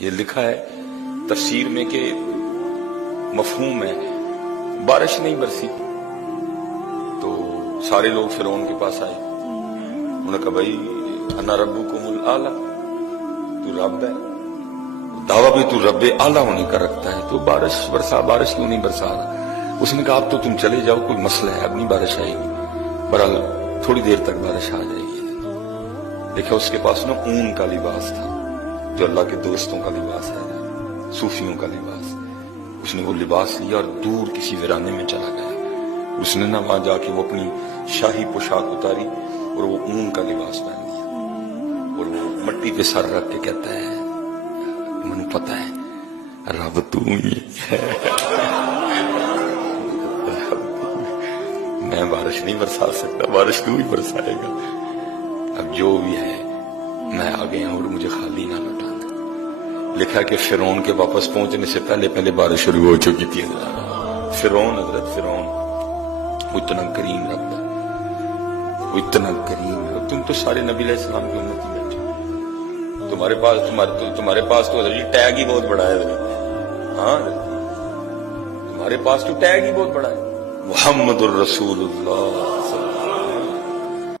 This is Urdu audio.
یہ لکھا ہے تفسیر میں کہ مفہوم ہے بارش نہیں برسی تو سارے لوگ فرعون کے پاس آئے. انہوں نے کہا بھائی انا ربکم الاعلی، تو رب ہے، دعویٰ بھی تو رب اعلیٰ ہونے کا رکھتا ہے، تو بارش برسا، بارش کیوں نہیں برسا رہا؟ اس نے کہا اب تو تم چلے جاؤ، کوئی مسئلہ ہے، اب نہیں بارش آئے گی. بہرحال تھوڑی دیر تک بارش آ جائے گی. دیکھا اس کے پاس نا اون کا لباس تھا جو اللہ کے دوستوں کا لباس ہے، صوفیوں کا لباس. اس نے وہ لباس لیا اور دور کسی ویرانے میں چلا گیا. اس نے نا وہاں جا کے وہ اپنی شاہی پوشاک اتاری اور وہ اون کا لباس پہن لیا اور وہ مٹی پہ سر رکھ کے کہتا ہے مجھے پتا ہے رب تو ہی ہے، میں بارش نہیں برسا سکتا، بارش تو ہی برسائے گا. اب جو بھی ہے میں آ گیا ہوں اور مجھے خالی نہ لوٹانا. لکھا کہ فرعون کے واپس پہنچنے سے پہلے پہلے بارش شروع ہو چکی تھی. فرعون، حضرت فرعون وہ اتنا کریم رب ہے، وہ اتنا کریم ہے. تم تو سارے نبی علیہ السلام کی امت ہی بیٹھے، تمہارے پاس تو حضرت ٹیگ ہی بہت بڑا ہے. ہاں تمہارے پاس تو ٹیگ ہی بہت بڑا ہے، محمد الرسول اللہ.